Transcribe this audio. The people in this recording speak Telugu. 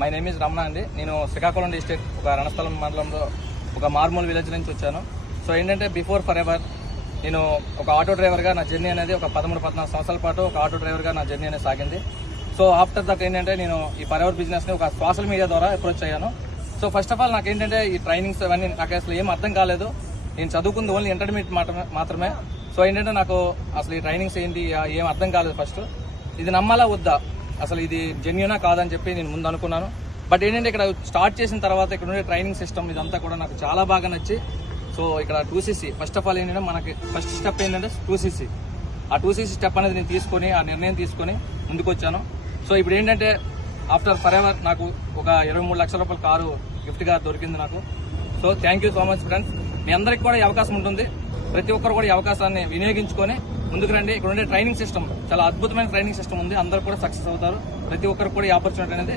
మై నేమ్ ఇస్ రమణ అండి. నేను శ్రీకాకుళం డిస్ట్రిక్ట్ ఒక రణస్థలం మండలంలో ఒక మార్మూల్ విలేజ్ నుంచి వచ్చాను. సో ఏంటంటే బిఫోర్ ఫర్ ఎవర్ నేను ఒక ఆటో డ్రైవర్గా నా జర్నీ అనేది ఒక 13-14 సంవత్సరాల పాటు ఒక ఆటో డ్రైవర్గా నా జర్నీ అనేది సాగింది. సో ఆఫ్టర్ దట్ ఏంటంటే నేను ఈ ఫర్ ఎవర్ బిజినెస్ని ఒక సోషల్ మీడియా ద్వారా అప్రోచ్ అయ్యాను. సో ఫస్ట్ ఆఫ్ ఆల్ నాకేంటంటే ఈ ట్రైనింగ్స్ అవన్నీ నాకు అసలు ఏం అర్థం కాలేదు. నేను చదువుకుంది ఓన్లీ ఇంటర్మీడియట్ మాత్రమే. సో ఏంటంటే నాకు అసలు ఈ ట్రైనింగ్స్ ఏంటి ఏం అర్థం కాలేదు. ఫస్ట్ ఇది నమ్మాలా వద్దా, అసలు ఇది జెన్యూనా కాదని చెప్పి నేను ముందు అనుకున్నాను. బట్ ఏంటంటే ఇక్కడ స్టార్ట్ చేసిన తర్వాత ఇక్కడ ఉండే ట్రైనింగ్ సిస్టమ్ ఇదంతా కూడా నాకు చాలా బాగా నచ్చి, సో ఇక్కడ 2cc ఫస్ట్ ఆఫ్ ఆల్ ఏంటంటే మనకి ఫస్ట్ స్టెప్ ఏంటంటే 2cc. ఆ 2cc స్టెప్ అనేది నేను తీసుకొని ఆ నిర్ణయం తీసుకొని ముందుకు వచ్చాను. సో ఇప్పుడు ఏంటంటే ఆఫ్టర్ ఫర్ ఎవర్ నాకు ఒక 23 లక్షల రూపాయల కారు గిఫ్ట్గా దొరికింది నాకు. So thank you so much friends. మీ అందరికి కూడా ఈ అవకాశం ఉంటుంది. ప్రతి ఒక్కరు కూడా ఈ అవకాశాన్ని వినియోగించుకొని ముందుకు రండి. ఇక్కడ ఉండే ట్రైనింగ్ సిస్టమ్ చాలా అద్భుతమైన ట్రైనింగ్ సిస్టమ్ ఉంది. అందరూ కూడా సక్సెస్ అవుతారు. ప్రతి ఒక్కరు కూడా ఈ ఆపర్చునిటీ అనేది